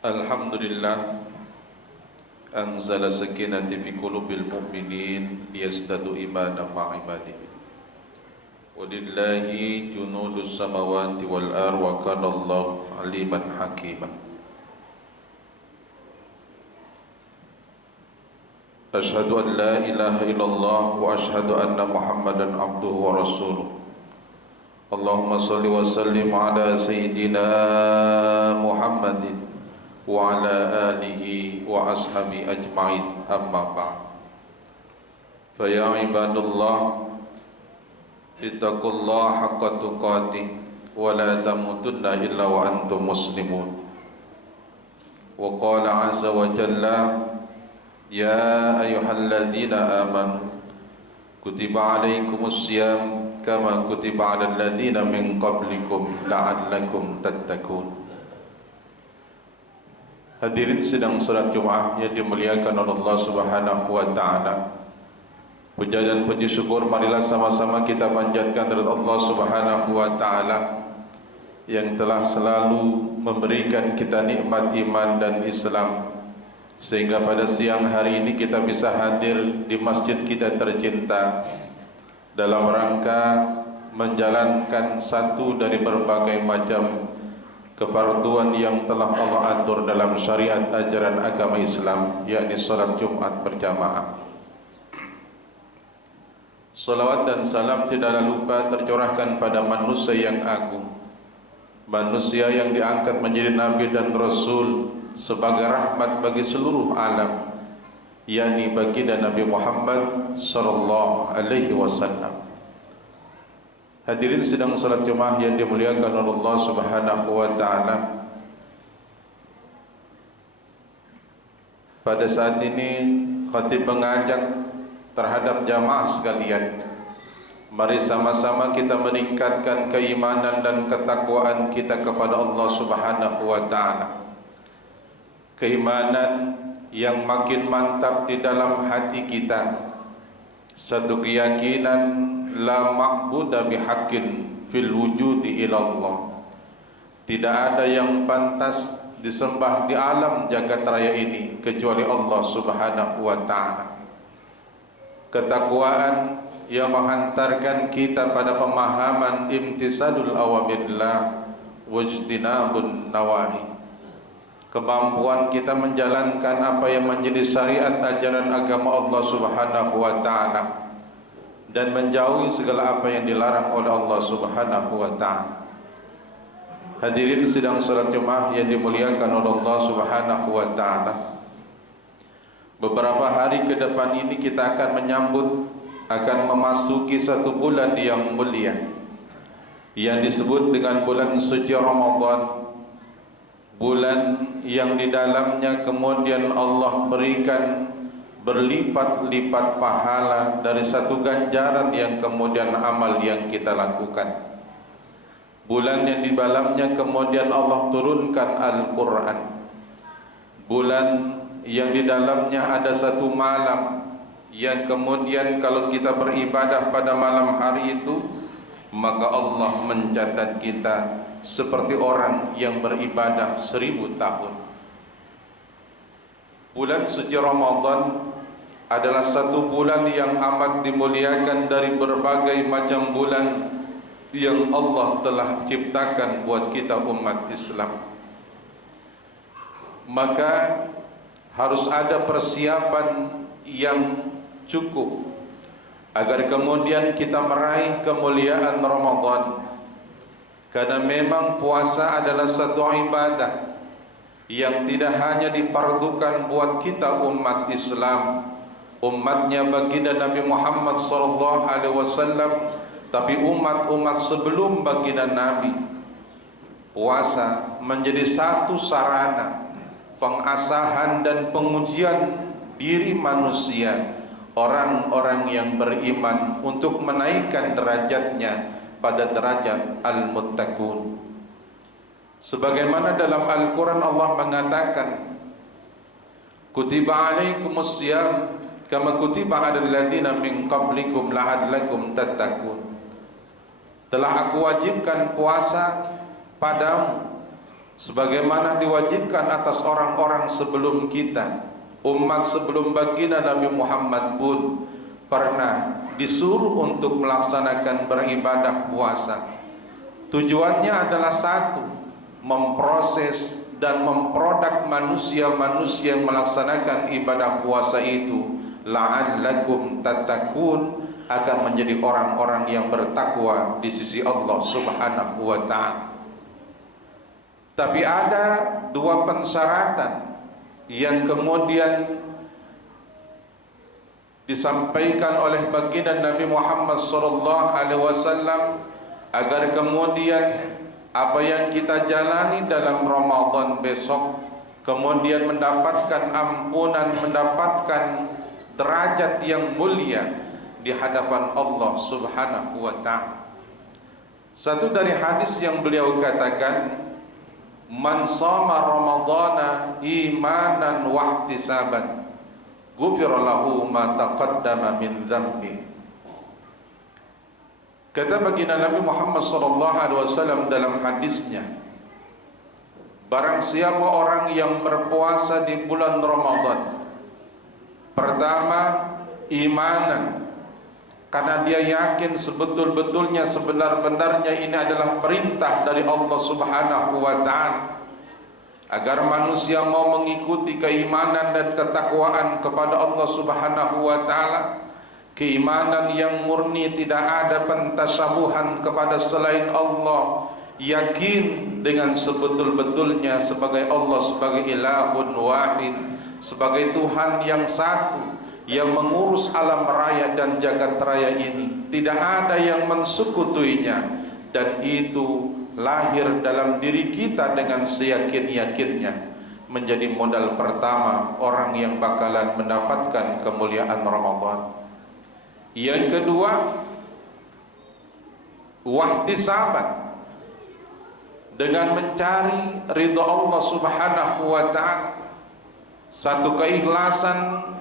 Alhamdulillah anzala sakinati fi qulubil mu'minin liyazdadu imanan ma'a ibadihi. Walillahi junudus samawati wal ar wa kana Allahu aliman hakima. Ashhadu an la ilaha illallah wa ashhadu anna Muhammadan abduhu wa rasuluh. Allahumma salli wa sallim ala sayyidina Muhammadin wa ala alihi wa ashabi ajma'in, amma ba'd. Fa ya ibadallah ittaqullaha haqqa tuqatih wa la tamutunna illa wa antum muslimun. Wa qala azza wa jalla ya ayyuhalladzina amanu kutiba alaikumus siyam kama kutiba alal ladzina min qablikum la'allakum tattaqun. Hadirin sidang salat Jumaat yang dimuliakan oleh Allah Subhanahu wa taala. Puja dan puji syukur marilah sama-sama kita panjatkan kepada Allah Subhanahu wa taala yang telah selalu memberikan kita nikmat iman dan Islam, sehingga pada siang hari ini kita bisa hadir di masjid kita tercinta dalam rangka menjalankan satu dari berbagai macam kefarduan yang telah Allah atur dalam syariat ajaran agama Islam, yakni salat Jumat berjamaah. Salawat dan salam tidaklah lupa tercurahkan pada manusia yang agung, manusia yang diangkat menjadi nabi dan rasul sebagai rahmat bagi seluruh alam, yakni baginda Nabi Muhammad sallallahu alaihi wasallam. Hadirin sidang salat Jumaat yang dimuliakan oleh Allah Subhanahu wa taala. Pada saat ini khatib mengajak terhadap jamaah sekalian, mari sama-sama kita meningkatkan keimanan dan ketakwaan kita kepada Allah Subhanahu wa taala. Keimanan yang makin mantap di dalam hati kita, satu keyakinan la ma'buda bihaqqin fil wujudi ilallah, tidak ada yang pantas disembah di alam jagat raya ini kecuali Allah Subhanahu wa ta'ala. Ketakwaan yang menghantarkan kita pada pemahaman imtisalul awamirillah wajtinabun nawahi, kemampuan kita menjalankan apa yang menjadi syariat ajaran agama Allah Subhanahu wa ta'ala dan menjauhi segala apa yang dilarang oleh Allah Subhanahu wa ta'ala. Hadirin sidang salat Jumaat yang dimuliakan oleh Allah Subhanahu wa ta'ala. Beberapa hari ke depan ini kita akan menyambut, akan memasuki satu bulan yang mulia yang disebut dengan bulan suci Ramadan. Bulan yang di dalamnya kemudian Allah berikan berlipat-lipat pahala dari satu ganjaran yang kemudian amal yang kita lakukan. Bulan yang di dalamnya kemudian Allah turunkan Al-Quran. Bulan yang di dalamnya ada satu malam yang kemudian kalau kita beribadah pada malam hari itu, maka Allah mencatat kita seperti orang yang beribadah 1000 tahun. Bulan suci Ramadan adalah satu bulan yang amat dimuliakan dari berbagai macam bulan yang Allah telah ciptakan buat kita umat Islam. Maka harus ada persiapan yang cukup agar kemudian kita meraih kemuliaan Ramadan, karena memang puasa adalah satu ibadah yang tidak hanya dipardukan buat kita umat Islam, umatnya baginda Nabi Muhammad sallallahu alaihi wasallam, tapi umat-umat sebelum baginda Nabi. Puasa menjadi satu sarana pengasahan dan pengujian diri manusia, orang-orang yang beriman, untuk menaikkan derajatnya pada derajat al-muttaqun. Sebagaimana dalam Al-Quran Allah mengatakan, kutiba alaikumus siyam kama kutiba alal ladzina min qablikum la'allakum tattaqun. Telah aku wajibkan puasa padamu sebagaimana diwajibkan atas orang-orang sebelum kita. Umat sebelum baginda Nabi Muhammad pun pernah disuruh untuk melaksanakan beribadah puasa. Tujuannya adalah satu, memproses dan memproduk manusia-manusia yang melaksanakan ibadah puasa itu la'allakum tattaqun, akan menjadi orang-orang yang bertakwa di sisi Allah Subhanahu wa ta'ala. Tapi ada dua pensyaratan yang kemudian disampaikan oleh baginda Nabi Muhammad sallallahu alaihi wasallam agar kemudian apa yang kita jalani dalam Ramadan besok kemudian mendapatkan ampunan, mendapatkan derajat yang mulia di hadapan Allah Subhanahu wa ta'ala. Satu dari hadis yang beliau katakan, man shoma ramadhana imanan wa ihtisaban ghufira lahu ma taqaddama min dhanbi. Kata baginda Nabi Muhammad sallallahu alaihi wasallam dalam hadisnya, barang siapa orang yang berpuasa di bulan Ramadan, pertama imanan, karena dia yakin sebetul-betulnya sebenar-benarnya ini adalah perintah dari Allah Subhanahu wa ta'ala agar manusia mau mengikuti keimanan dan ketakwaan kepada Allah Subhanahu wa ta'ala, keimanan yang murni, tidak ada pentasabuhan kepada selain Allah, yakin dengan sebetul-betulnya sebagai Allah sebagai ilahun wahid, sebagai Tuhan yang satu yang mengurus alam raya dan jagat raya ini, tidak ada yang mensekutuinya, dan itu lahir dalam diri kita dengan seyakin-yakinnya, menjadi modal pertama orang yang bakalan mendapatkan kemuliaan Ramadan. Yang kedua, wahtisaban, dengan mencari ridha Allah Subhanahu wa ta'ala, satu keikhlasan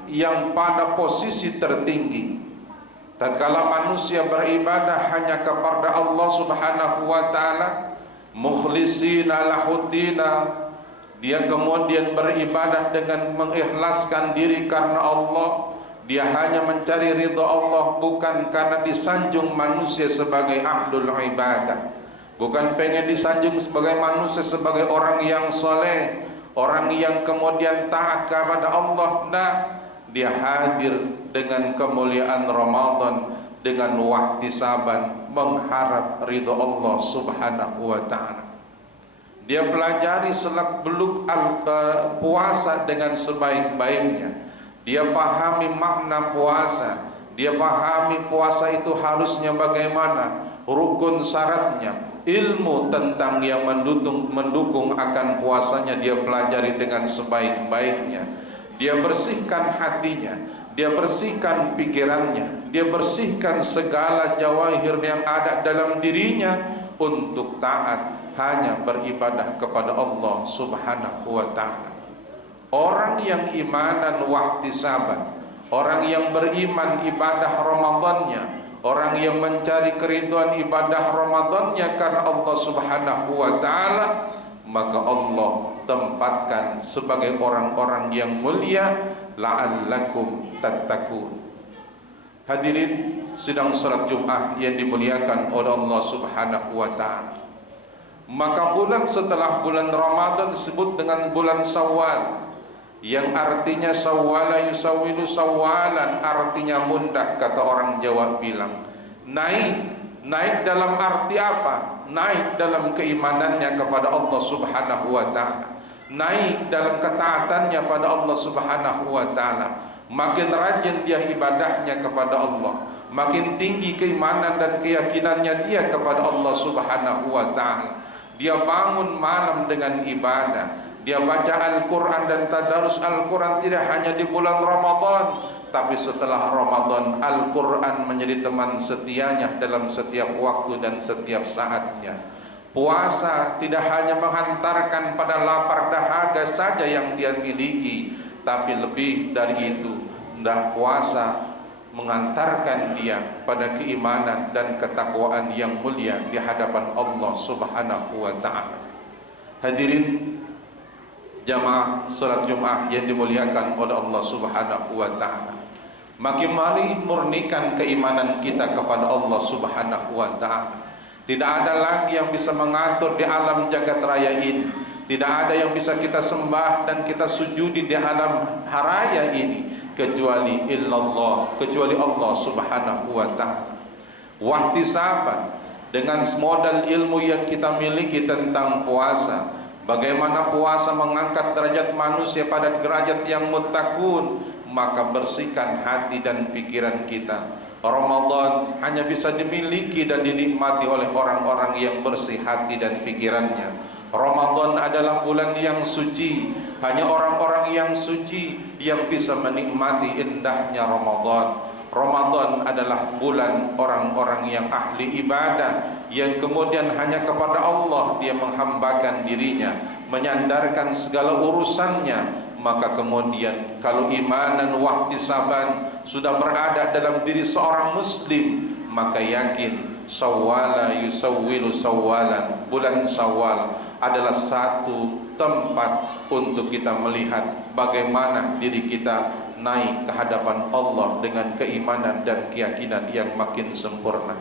yang pada posisi tertinggi. Tatkala manusia beribadah hanya kepada Allah Subhanahu wa ta'ala, mukhlishina lahuddina, dia kemudian beribadah dengan mengikhlaskan diri karena Allah, dia hanya mencari ridha Allah, bukan karena disanjung manusia sebagai ahlul ibadah, bukan pengen disanjung sebagai manusia sebagai orang yang soleh, orang yang kemudian taat kepada Allah. Nah, dia hadir dengan kemuliaan Ramadan dengan wahtisaban, mengharap ridha Allah Subhanahu wa ta'ala. Dia pelajari seluk-beluk puasa dengan sebaik-baiknya. Dia pahami makna puasa, dia pahami puasa itu harusnya bagaimana, rukun syaratnya, ilmu tentang yang mendukung akan puasanya dia pelajari dengan sebaik-baiknya. Dia bersihkan hatinya, dia bersihkan pikirannya, dia bersihkan segala jawahir yang ada dalam dirinya untuk taat hanya beribadah kepada Allah Subhanahu wa ta'ala. Orang yang imanan wahtisaban, orang yang beriman ibadah Ramadannya, orang yang mencari keridhaan ibadah Ramadannya karena Allah Subhanahu wa ta'ala, maka Allah tempatkan sebagai orang-orang yang mulia, la'allakum tattaqun. Hadirin sidang salat Jumat yang dimuliakan oleh Allah Subhanahu wa ta'ala, maka bulan setelah bulan Ramadan disebut dengan bulan Syawal, yang artinya sawwala yusawilu sawalan, artinya mundak, kata orang Jawa bilang. Naik dalam arti apa? Naik dalam keimanannya kepada Allah Subhanahu wa ta'ala, naik dalam ketaatannya pada Allah Subhanahu wa ta'ala. Makin rajin dia ibadahnya kepada Allah, makin tinggi keimanan dan keyakinannya dia kepada Allah Subhanahu wa ta'ala. Dia bangun malam dengan ibadah, dia baca Al-Quran dan tadarus Al-Quran tidak hanya di bulan Ramadan, tapi setelah Ramadan Al-Quran menjadi teman setianya dalam setiap waktu dan setiap saatnya. Puasa tidak hanya menghantarkan pada lapar dahaga saja yang dia miliki, tapi lebih dari itu, puasa mengantarkan dia pada keimanan dan ketakwaan yang mulia di hadapan Allah Subhanahu wa ta'ala. Hadirin jamaah salat Jumat yang dimuliakan oleh Allah Subhanahu wa taala. Makin mari murnikan keimanan kita kepada Allah Subhanahu wa taala. Tidak ada lagi yang bisa mengatur di alam jagat raya ini. Tidak ada yang bisa kita sembah dan kita sujudi di alam raya ini kecuali illallah, kecuali Allah Subhanahu wa taala. Wahtisaban dengan modal ilmu yang kita miliki tentang puasa. Bagaimana puasa mengangkat derajat manusia pada derajat yang muttaqun, maka bersihkan hati dan pikiran kita. Ramadan hanya bisa dimiliki dan dinikmati oleh orang-orang yang bersih hati dan pikirannya. Ramadan adalah bulan yang suci. Hanya orang-orang yang suci yang bisa menikmati indahnya Ramadan. Ramadan adalah bulan orang-orang yang ahli ibadah, yang kemudian hanya kepada Allah dia menghambakan dirinya, menyandarkan segala urusannya. Maka kemudian kalau iman dan wahtisaban sudah berada dalam diri seorang muslim, maka yakin Syawala yusawwilu Syawwalan, bulan Syawal adalah satu tempat untuk kita melihat bagaimana diri kita naik ke hadapan Allah dengan keimanan dan keyakinan yang makin sempurna.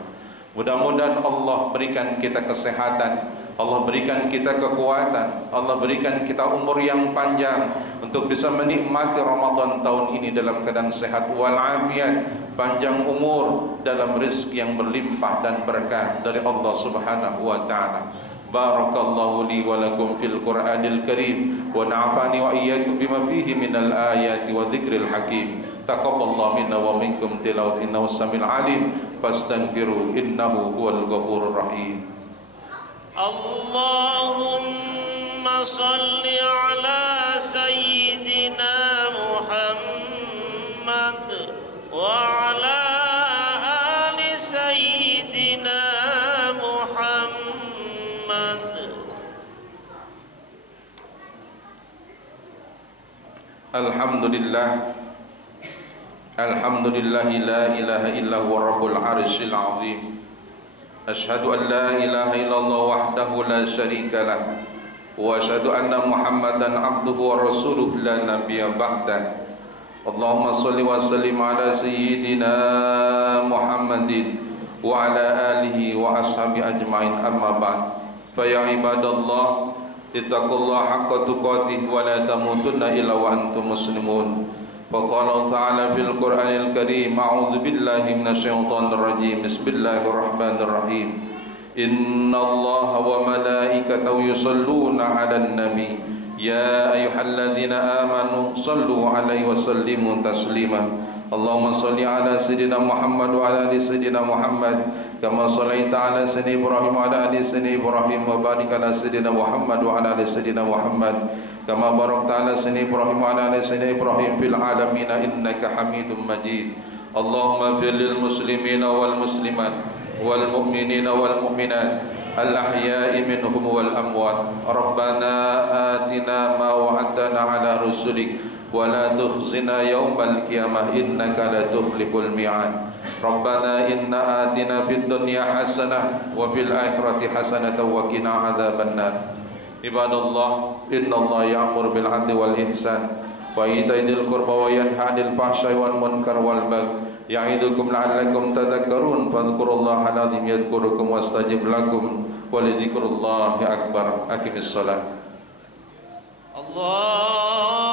Mudah-mudahan Allah berikan kita kesehatan, Allah berikan kita kekuatan, Allah berikan kita umur yang panjang untuk bisa menikmati Ramadan tahun ini dalam keadaan sehat walafiat, panjang umur, dalam rezeki yang berlimpah dan berkah dari Allah Subhanahu wa taala. Barakallahu li wa lakum fil Qur'anil Karim wa na'afani wa iyyakum bima fihi minal ayati wa dzikril hakim. Taqabbalallahu minna wa minkum tilawat innahu samil alim fastaghfiru innahu huwal ghafurur rahim. Allahumma salli ala sayyidina Muhammad wa ala ali sayyidina Alhamdulillah, alhamdulillahi la ilaha illa huwa rabbul arsyil azim. Ashhadu an la ilaha illallah wahdahu la syarika lah, wa ashhadu anna Muhammadan abduhu wa rasuluhu la nabiyya ba'dah. Allahumma salli wa sallim ala sayyidina Muhammadin wa ala alihi wa ashabi ajmain, amma ba'd. Fa ya ibadallah, ittaqullaha haqqa tuqatih wa la tamutunna illa wa antum muslimun. Wa qala ta'ala fil Qur'anil Karim, a'udzu billahi minasyaitonir rajim. Bismillahirrahmanirrahim. Innallaha wa malaikatahu yusholluna 'alan nabi. Ya ayyuhalladzina amanu shallu 'alaihi wa sallimu taslima. Allahumma shalli 'ala sayyidina Muhammad wa 'ala ali sayyidina Muhammad kama shallaita 'ala sayyidina Ibrahim wa 'ala ali sayyidina Ibrahim wa barik 'ala sayyidina Muhammad wa 'ala ali sayyidina Muhammad kama barakta 'ala sayyidina Ibrahim wa 'ala ali sayyidina Ibrahim fil 'alamin innaka Hamidum Majid. Allahumma fir lil muslimina wal muslimat wal mu'minina wal mu'minat al ahya'i minhum wal amwat. Rabbana atina ma wa'adtana 'ala rusulik wa la tukhzina yawmal qiyamah innaka la tukhliful mi'ad. Rabbana inna atina fid dunya hasanah wa fil akhirati hasanah wa qina adzabannar. Ibadallah, innallaha ya'muru bil 'adli wal ihsan wa ita'i dzil qurba wa yanha 'anil fahsya'i wal munkar wal baghi ya'idukum la'allakum tadhakkarun. Fadhkurullaha al-'azim yadhkurukum wastajib lakum wa lidzikrullahi akbar. Aqimis shalah. Allah